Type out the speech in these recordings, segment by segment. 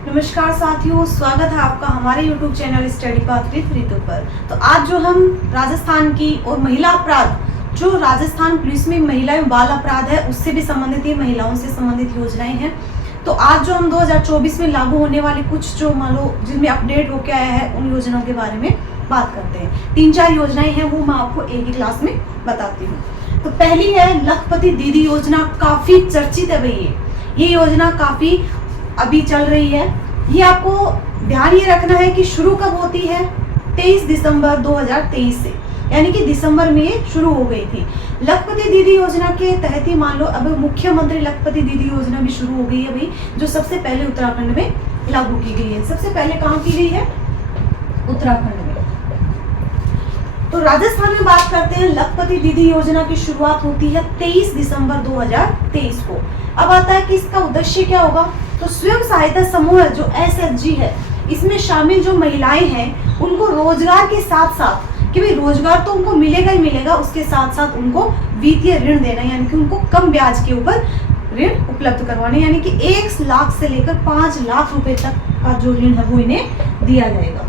नमस्कार साथियों, स्वागत है आपका हमारे YouTube channel study path with Ritu पर। तो आज जो हम राजस्थान की और महिला अपराध, जो राजस्थान पुलिस में महिला एवं बाल अपराध है उससे भी संबंधित ये महिलाओं से संबंधित योजनाएं हैं। तो आज जो हम 2024 में लागू होने वाली कुछ जो मान लो जिनमें अपडेट होके आया है उन योजनाओं के बारे में बात करते हैं। 3-4 योजनाएं हैं, वो मैं आपको एक ही क्लास में बताती हूँ। तो पहली है लखपति दीदी योजना, काफी चर्चित है भई। ये योजना काफी अभी चल रही है। ये आपको ध्यान ये रखना है कि शुरू कब होती है, 23 दिसंबर 2023 से, यानी कि दिसंबर में ये शुरू हो गई थी। लखपति दीदी योजना के तहत ही मान लो अब मुख्यमंत्री लखपति दीदी योजना भी शुरू हो गई है भाई, जो सबसे पहले उत्तराखंड में लागू की गई है। सबसे पहले कहाँ की गई है? उत्तराखंड में। तो राजस्थान में बात करते हैं, लखपति दीदी योजना की शुरुआत होती है 23 दिसंबर 2023 को। अब आता है कि इसका उद्देश्य क्या होगा। तो स्वयं सहायता समूह जो SHG है, इसमें शामिल जो महिलाएं हैं उनको रोजगार के साथ साथ, कि भाई रोजगार तो उनको मिलेगा ही मिलेगा, उसके साथ साथ उनको वित्तीय ऋण देना, यानी कि उनको कम ब्याज के ऊपर ऋण उपलब्ध करवाने, यानी कि 1 लाख से लेकर 5 लाख रुपए तक का जो ऋण है वो इन्हें दिया जाएगा,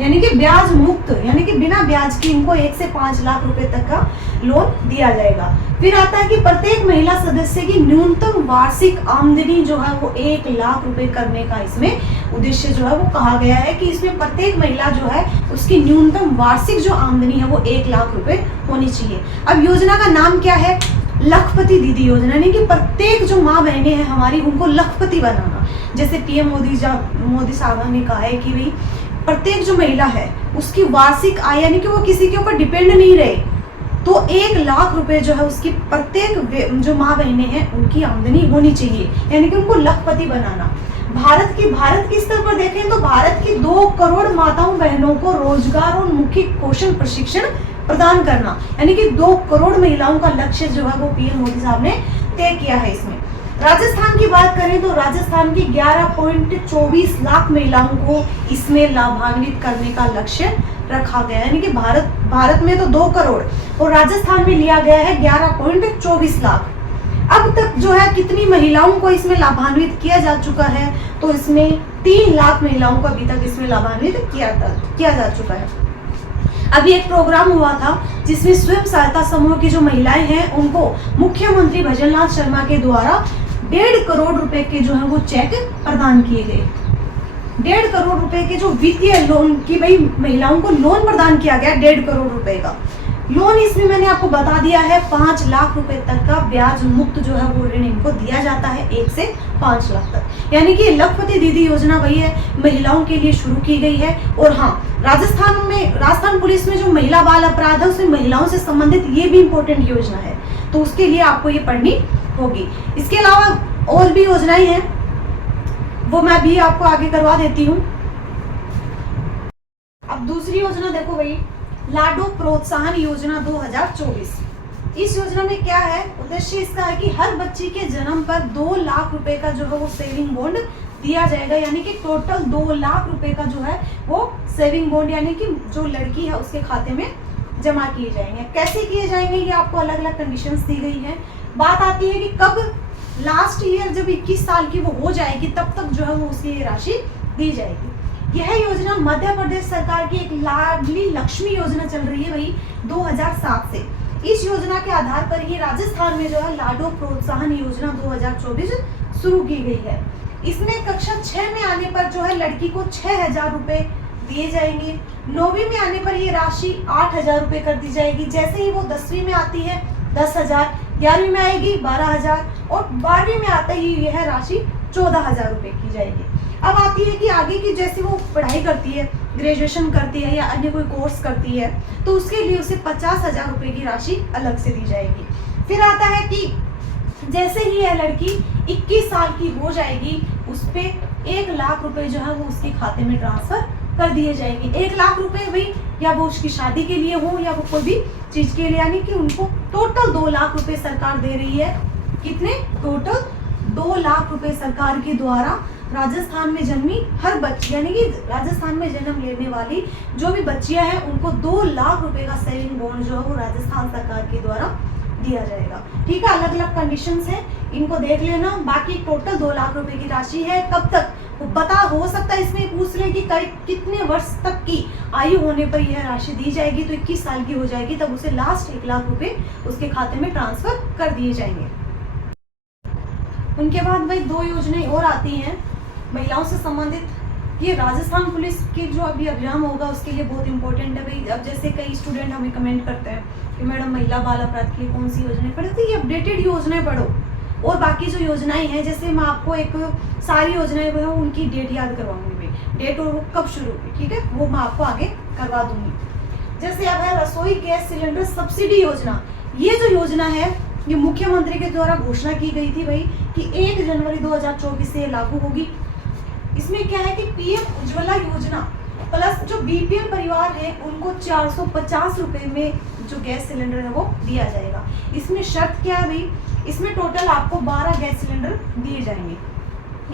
यानी कि ब्याज मुक्त, यानी कि बिना ब्याज के इनको 1 से 5 लाख रुपए तक का लोन दिया जाएगा। फिर आता है कि प्रत्येक महिला सदस्य की न्यूनतम वार्षिक आमदनी जो है वो 1 लाख रुपए करने का इसमें उद्देश्य जो है वो कहा गया है कि इसमें प्रत्येक महिला जो है उसकी न्यूनतम वार्षिक जो आमदनी है वो 1 लाख रुपए होनी चाहिए। अब योजना का नाम क्या है? लखपति दीदी योजना, यानी कि प्रत्येक जो माँ बहनें हैं हमारी उनको लखपति बनाना। जैसे PM मोदी साहब ने कहा है कि भाई प्रत्येक जो महिला है उसकी वार्षिक आय, यानी कि वो किसी के ऊपर डिपेंड नहीं रहे, तो 1 लाख रुपए जो है उसकी प्रत्येक जो माँ बहनें हैं उनकी आमदनी होनी चाहिए, यानी कि उनको लखपति बनाना। भारत के स्तर पर देखें तो भारत की 2 करोड़ माताओं बहनों को रोजगार और मुख्य कौशल प्रशिक्षण प्रदान करना, यानी कि 2 करोड़ महिलाओं का लक्ष्य जो है वो PM मोदी साहब ने तय किया है इसमें। राजस्थान की बात करें तो राजस्थान की 11.24 लाख महिलाओं को इसमें लाभान्वित करने का लक्ष्य रखा गया, यानी कि भारत में तो 2 करोड़ और राजस्थान में लिया गया है 11.24 लाख। अब तक जो है कितनी महिलाओं को इसमें लाभान्वित किया जा चुका है? तो इसमें 3 लाख महिलाओं को अभी तक इसमें लाभान्वित किया जा चुका है। अभी एक प्रोग्राम हुआ था जिसमें स्वयं सहायता समूह की जो महिलाएं हैं उनको मुख्यमंत्री भजनलाल शर्मा के द्वारा 1.5 करोड़ रुपए के जो है वो चेक प्रदान किए गए। 1.5 करोड़ रुपए के जो वित्तीय लोन की भाई महिलाओं को लोन प्रदान किया गया, 1.5 करोड़ रुपए का लोन। इसमें मैंने आपको बता दिया है 5 लाख रुपए तक का ब्याज मुक्त जो है वो ऋण इनको दिया जाता है, 1 से 5 लाख तक। यानी कि लखपति दीदी योजना वही है, महिलाओं के लिए शुरू की गई है। और हाँ, राजस्थान पुलिस में जो महिला बाल अपराध है उसमें महिलाओं से संबंधित ये भी इम्पोर्टेंट योजना है, तो उसके लिए आपको ये पढ़नी होगी। इसके अलावा और भी योजनाएं हैं, वो मैं भी आपको आगे करवा देती हूँ। अब दूसरी योजना देखो भाई, लाडो प्रोत्साहन योजना 2024। इस योजना में क्या है? उद्देश्य इसका है कि हर बच्ची के जन्म पर 2 लाख रुपए का जो है वो सेविंग बॉन्ड दिया जाएगा, यानी कि टोटल 2 लाख रुपए का जो है वो सेविंग बॉन्ड, यानी कि जो लड़की है उसके खाते में जमा किए जाएंगे। कैसे किए जाएंगे ये आपको अलग अलग कंडीशंस दी गई है। बात आती है कि कब लास्ट ईयर जब 21 साल की वो हो जाएगी तब तक जो है वो उसकी राशि दी जाएगी। यह योजना मध्य प्रदेश सरकार की एक लाडली लक्ष्मी योजना चल रही है भाई 2007 से। इस योजना के आधार पर ही राजस्थान में जो है लाडो प्रोत्साहन योजना 2024 शुरू की गई है। इसमें कक्षा 6 में आने पर जो है लड़की को 6,000 रुपए दिए जाएंगे। 9वीं में आने पर ये राशि 8,000 रुपए कर दी जाएगी। जैसे ही वो 10वीं में आती है 10,000, 11वीं में आएगी 12,000 और 12वीं में आते ही यह राशि 14,000 रुपए की जाएगी। अब आती है कि आगे की जैसे वो पढ़ाई करती है, ग्रेजुएशन करती है या अन्य कोई कोर्स करती है, तो उसके लिए उसे 50,000 रुपए की राशि अलग से दी जाएगी। फिर आता है कि जैसे ही यह लड़की 21 साल की हो जाएगी उस पे 1 लाख रुपए जो है वो उसके खाते में ट्रांसफर कर दिए जाएंगे। 1 लाख रुपए भाई, या वो उसकी शादी के लिए हो या वो कोई भी चीज के लिए, यानी कि उनको टोटल 2 लाख रुपए सरकार दे रही है। कितने? टोटल 2 लाख रुपए सरकार के द्वारा राजस्थान में जन्मी हर बच्ची, यानी कि राजस्थान में जन्म लेने वाली जो भी बच्चियां हैं उनको 2 लाख रुपए का सेविंग बॉन्ड जो है वो राजस्थान सरकार के द्वारा दिया जाएगा। ठीक है, अलग अलग कंडीशंस है, इनको देख लेना। बाकी टोटल 2 लाख रुपए की राशि है। कब तक? वो पता हो सकता है इसमें पूछ ले कि कितने वर्ष तक की आयु होने पर यह राशि दी जाएगी, तो 21 साल की हो जाएगी तब उसे लास्ट 1 लाख रुपए उसके खाते में ट्रांसफर कर दिए जाएंगे। उनके बाद भाई 2 योजनाएं और आती हैं महिलाओं से संबंधित। ये राजस्थान पुलिस के जो अभी एग्जाम होगा उसके लिए बहुत इंपॉर्टेंट है भाई। अब जैसे कई स्टूडेंट हमें कमेंट करते हैं कि मैडम महिला बाल अपराध के लिए कौन सी योजनाएं पढ़े, तो ये अपडेटेड योजनाएं पढ़ो। और बाकी जो योजनाएं हैं, जैसे मैं आपको एक सारी योजनाएं जो है उनकी डेट याद करवाऊंगी भाई, डेट और वो कब शुरू हुई, ठीक है, वो मैं आपको आगे करवा दूंगी। जैसे अब है रसोई गैस सिलेंडर सब्सिडी योजना। ये जो योजना है ये मुख्यमंत्री के द्वारा घोषणा की गई थी भाई कि 1 जनवरी 2024 से लागू होगी। इसमें क्या है कि पीएम उज्ज्वला योजना प्लस जो बीपीएल परिवार है उनको 450 रुपए में जो गैस सिलेंडर है वो दिया जाएगा। इसमें शर्त क्या है भाई, इसमें टोटल आपको 12 गैस सिलेंडर दिए जाएंगे,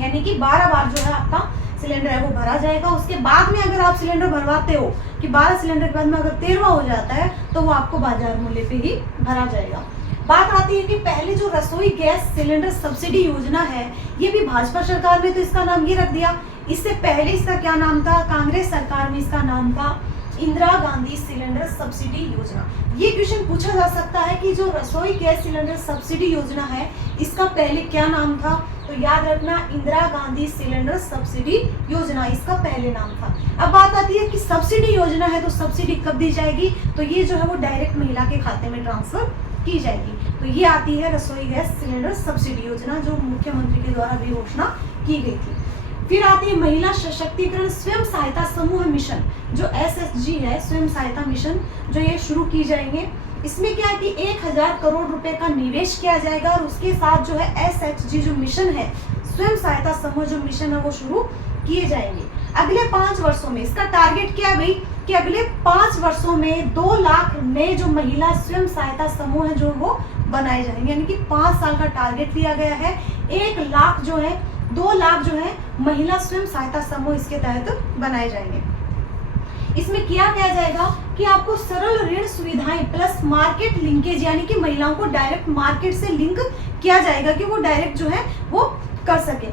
यानी कि 12 बार जो है आपका सिलेंडर है वो भरा जाएगा। उसके बाद में अगर आप सिलेंडर भरवाते हो कि 12 सिलेंडर के बाद में अगर 13वां हो जाता है तो वो आपको बाजार मूल्य पे ही भरा जाएगा। बात आती है कि पहले जो रसोई गैस सिलेंडर सब्सिडी योजना है ये भी भाजपा सरकार ने तो इसका नाम ये रख दिया। इससे पहले इसका क्या नाम था, कांग्रेस सरकार में इसका नाम था इंदिरा गांधी सिलेंडर सब्सिडी योजना। ये क्वेश्चन पूछा जा सकता है कि जो रसोई गैस सिलेंडर सब्सिडी योजना है इसका पहले क्या नाम था, तो याद रखना इंदिरा गांधी सिलेंडर सब्सिडी योजना इसका पहले नाम था। अब बात आती है कि सब्सिडी योजना है तो सब्सिडी कब दी जाएगी, तो ये जो है वो डायरेक्ट महिला के खाते में ट्रांसफर की जाएगी। तो ये आती है रसोई गैस सिलेंडर सब्सिडी योजना जो मुख्यमंत्री के द्वारा भी घोषणा की गई थी। फिर आती है महिला सशक्तिकरण स्वयं सहायता समूह मिशन, जो SSG है स्वयं सहायता मिशन, जो ये शुरू की जाएंगे। इसमें क्या है कि 1000 करोड़ रुपए का निवेश किया जाएगा और उसके साथ जो है SHG जो मिशन है स्वयं सहायता समूह जो मिशन है वो शुरू किए जाएंगे। अगले 5 वर्षों में इसका टारगेट क्या है भाई कि अगले 5 वर्षों में 2 लाख नए जो महिला स्वयं सहायता समूह है जो वो बनाए जाएंगे, यानी कि 5 साल का टारगेट दिया गया है। 1 लाख जो है 2 लाख जो है महिला स्वयं सहायता समूह इसके तहत बनाए जाएंगे। इसमें किया क्या जाएगा कि आपको सरल ऋण सुविधाएं प्लस मार्केट लिंकेज, यानी कि महिलाओं को डायरेक्ट मार्केट से लिंक किया जाएगा कि वो डायरेक्ट जो है वो कर सके,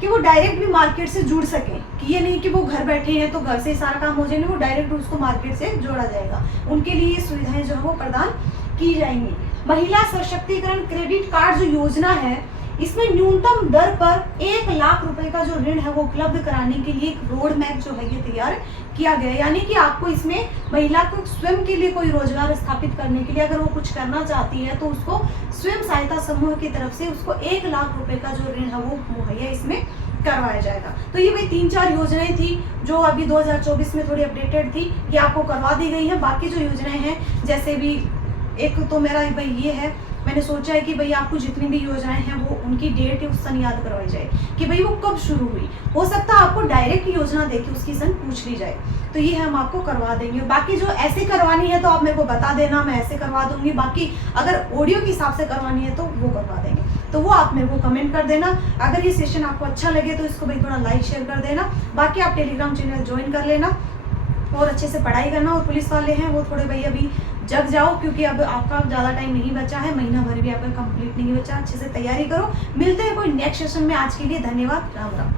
कि वो डायरेक्ट भी मार्केट से जुड़ सके, कि ये नहीं कि वो घर बैठे हैं तो घर से सारा काम हो जाएगा, वो डायरेक्ट उसको मार्केट से जोड़ा जाएगा। उनके लिए ये सुविधाएं जो है वो प्रदान की जाएंगी। महिला सशक्तिकरण क्रेडिट कार्ड जो योजना है इसमें न्यूनतम दर पर 1 लाख रुपए का जो ऋण है वो उपलब्ध कराने के लिए एक रोड मैप जो है ये तैयार किया गया है, यानी कि आपको इसमें महिला को स्वयं के लिए कोई रोजगार स्थापित करने के लिए अगर वो कुछ करना चाहती है तो उसको स्वयं सहायता समूह की तरफ से उसको 1 लाख रुपए का जो ऋण है वो मुहैया इसमें करवाया जाएगा। तो ये भाई 3-4 योजनाएं थी जो अभी 2024 में थोड़ी अपडेटेड थी, ये आपको करवा दी गई है। बाकी जो योजनाएं हैं जैसे भी एक तो मेरा भाई ये है, मैंने सोचा है कि भाई आपको जितनी भी योजनाएं हैं वो उनकी डेट है उस सन याद करवाई जाए कि भाई वो कब शुरू हुई। हो सकता है आपको डायरेक्ट योजना देके उसकी सन पूछ ली जाए, तो ये हम आपको करवा देंगे। बाकी जो ऐसे करवानी है तो आप मेरे को बता देना, मैं ऐसे करवा दूंगी। बाकी अगर ऑडियो के हिसाब से करवानी है तो वो करवा देंगे, तो वो आप मेरे को कमेंट कर देना। अगर ये सेशन आपको अच्छा लगे तो इसको भाई थोड़ा लाइक शेयर कर देना। बाकी आप टेलीग्राम चैनल ज्वाइन कर लेना और अच्छे से पढ़ाई करना। और पुलिस वाले हैं वो थोड़े भाई अभी जग जाओ, क्योंकि अब आपका ज़्यादा टाइम नहीं बचा है, महीना भर भी आपका कंप्लीट नहीं बचा। अच्छे से तैयारी करो। मिलते हैं कोई नेक्स्ट सेशन में। आज के लिए धन्यवाद, राम राम।